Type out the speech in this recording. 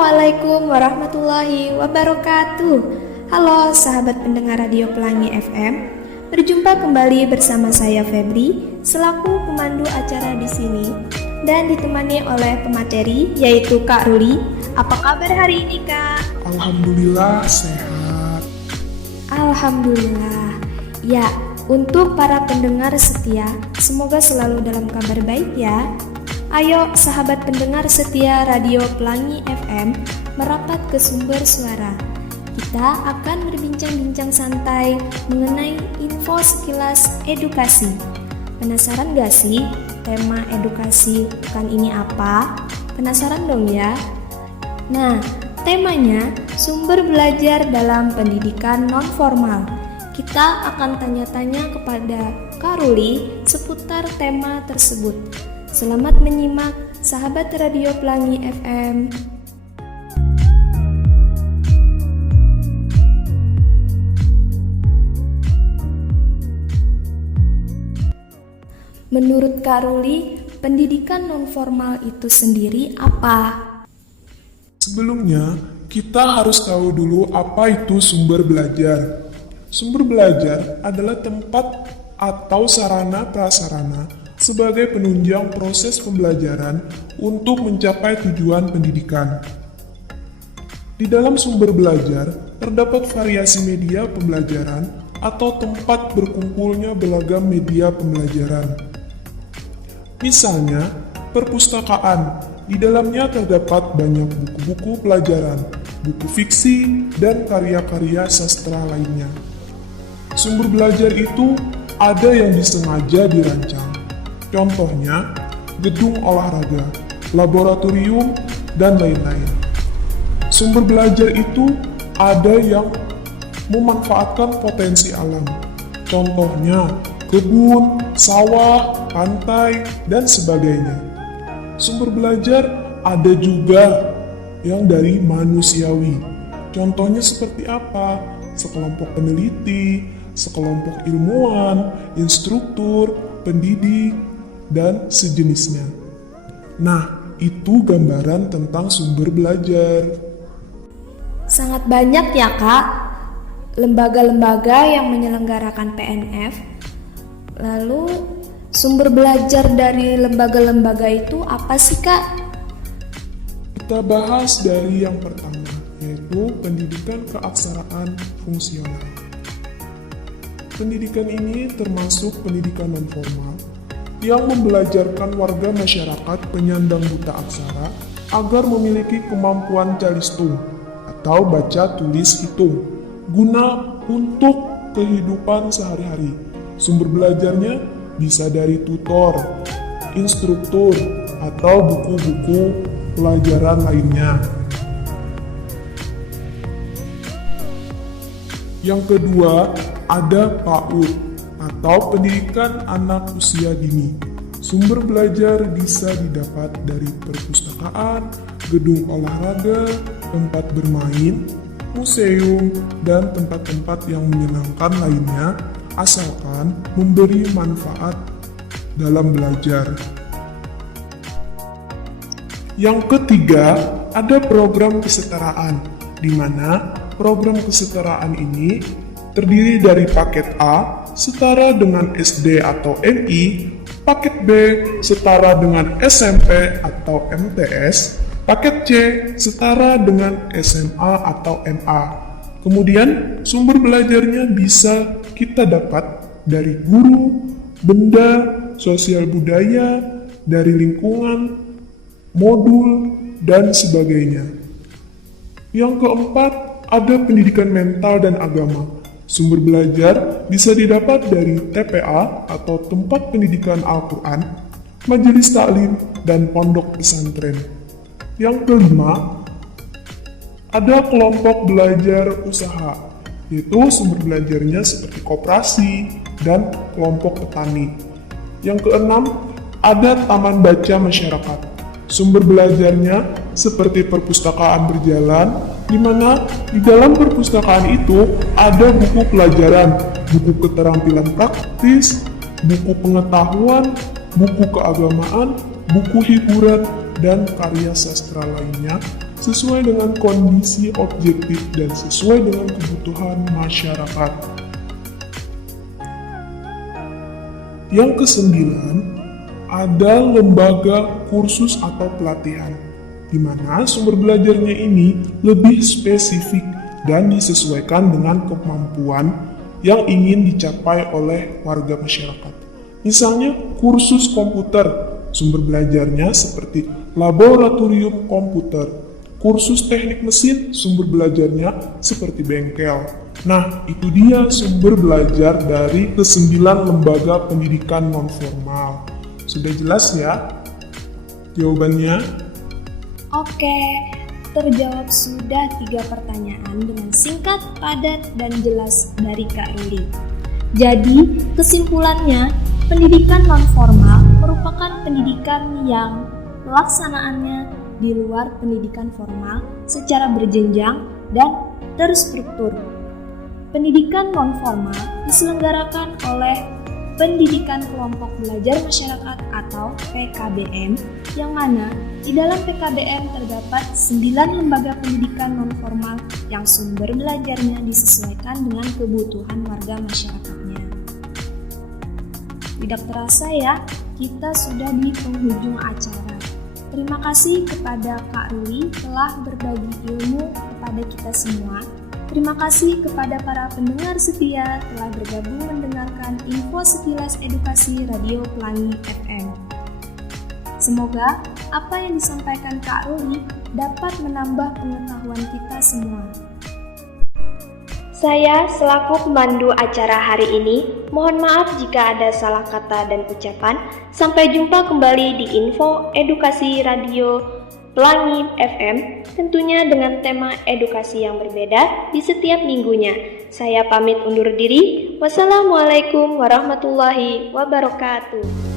Assalamualaikum warahmatullahi wabarakatuh. Halo sahabat pendengar Radio Pelangi FM. Berjumpa kembali bersama saya Febri selaku pemandu acara di sini dan ditemani oleh pemateri yaitu Kak Ruli. Apa kabar hari ini, Kak? Alhamdulillah sehat. Alhamdulillah. Ya, untuk para pendengar setia, semoga selalu dalam kabar baik ya. Ayo sahabat pendengar setia Radio Pelangi FM merapat ke sumber suara. Kita akan berbincang-bincang santai mengenai info sekilas edukasi. Penasaran gak sih tema edukasi pekan ini apa? Penasaran dong ya? Nah, temanya sumber belajar dalam pendidikan non-formal. Kita akan tanya-tanya kepada Kak Ruli seputar tema tersebut. Selamat menyimak sahabat Radio Pelangi FM. Menurut Kak Ruli, pendidikan nonformal itu sendiri apa? Sebelumnya, kita harus tahu dulu apa itu sumber belajar. Sumber belajar adalah tempat atau sarana prasarana sebagai penunjang proses pembelajaran untuk mencapai tujuan pendidikan. Di dalam sumber belajar, terdapat variasi media pembelajaran atau tempat berkumpulnya beragam media pembelajaran. Misalnya, perpustakaan. Di dalamnya terdapat banyak buku-buku pelajaran, buku fiksi, dan karya-karya sastra lainnya. Sumber belajar itu ada yang disengaja dirancang. Contohnya, gedung olahraga, laboratorium, dan lain-lain. Sumber belajar itu ada yang memanfaatkan potensi alam. Contohnya, kebun, sawah, pantai, dan sebagainya. Sumber belajar ada juga yang dari manusiawi. Contohnya seperti apa? Sekelompok peneliti, sekelompok ilmuwan, instruktur, pendidik, dan sejenisnya. Nah, itu gambaran tentang sumber belajar. Sangat banyak ya Kak, lembaga-lembaga yang menyelenggarakan PNF. Lalu, sumber belajar dari lembaga-lembaga itu apa sih Kak? Kita bahas dari yang pertama, yaitu pendidikan keaksaraan fungsional. Pendidikan ini termasuk pendidikan non-formal yang membelajarkan warga masyarakat penyandang buta aksara agar memiliki kemampuan calistung atau baca tulis hitung guna untuk kehidupan sehari-hari. Sumber belajarnya bisa dari tutor, instruktur, atau buku-buku pelajaran lainnya. Yang kedua, ada PAUD atau pendidikan anak usia dini. Sumber belajar bisa didapat dari perpustakaan, gedung olahraga, tempat bermain, museum, dan tempat-tempat yang menyenangkan lainnya, asalkan memberi manfaat dalam belajar. Yang ketiga, ada program kesetaraan, di mana program kesetaraan ini terdiri dari paket A setara dengan SD atau MI, paket B setara dengan SMP atau MTS, paket C setara dengan SMA atau MA. Kemudian sumber belajarnya bisa kita dapat dari guru, benda, sosial budaya, dari lingkungan, modul, dan sebagainya. Yang keempat, ada pendidikan mental dan agama. Sumber belajar bisa didapat dari TPA atau Tempat Pendidikan Al-Quran, Majelis Taklim, dan Pondok Pesantren. Yang kelima, ada kelompok belajar usaha, yaitu sumber belajarnya seperti koperasi dan kelompok petani. Yang keenam, ada taman baca masyarakat. Sumber belajarnya seperti perpustakaan berjalan, di mana di dalam perpustakaan itu ada buku pelajaran, buku keterampilan praktis, buku pengetahuan, buku keagamaan, buku hiburan, dan karya sastra lainnya sesuai dengan kondisi objektif dan sesuai dengan kebutuhan masyarakat. Yang kesembilan, ada lembaga kursus atau pelatihan, di mana sumber belajarnya ini lebih spesifik dan disesuaikan dengan kemampuan yang ingin dicapai oleh warga masyarakat. Misalnya, kursus komputer, sumber belajarnya seperti laboratorium komputer. Kursus teknik mesin, sumber belajarnya seperti bengkel. Nah, itu dia sumber belajar dari ke-9 lembaga pendidikan non-formal. Sudah jelas ya jawabannya? Oke, terjawab sudah 3 pertanyaan dengan singkat, padat, dan jelas dari Kak Ruli. Jadi, kesimpulannya, pendidikan non-formal merupakan pendidikan yang pelaksanaannya di luar pendidikan formal secara berjenjang dan terstruktur. Pendidikan non-formal diselenggarakan oleh Pendidikan Kelompok Belajar Masyarakat atau PKBM, yang mana di dalam PKBM terdapat 9 lembaga pendidikan non-formal yang sumber belajarnya disesuaikan dengan kebutuhan warga masyarakatnya. Tidak terasa ya, kita sudah di penghujung acara. Terima kasih kepada Kak Ruli telah berbagi ilmu kepada kita semua. Terima kasih kepada para pendengar setia telah bergabung mendengarkan info sekilas edukasi Radio Pelangi FM. Semoga apa yang disampaikan Kak Ruli dapat menambah pengetahuan kita semua. Saya selaku pemandu acara hari ini, mohon maaf jika ada salah kata dan ucapan. Sampai jumpa kembali di info edukasi Radio Pelangi FM, tentunya dengan tema edukasi yang berbeda di setiap minggunya. Saya pamit undur diri. Wassalamualaikum warahmatullahi wabarakatuh.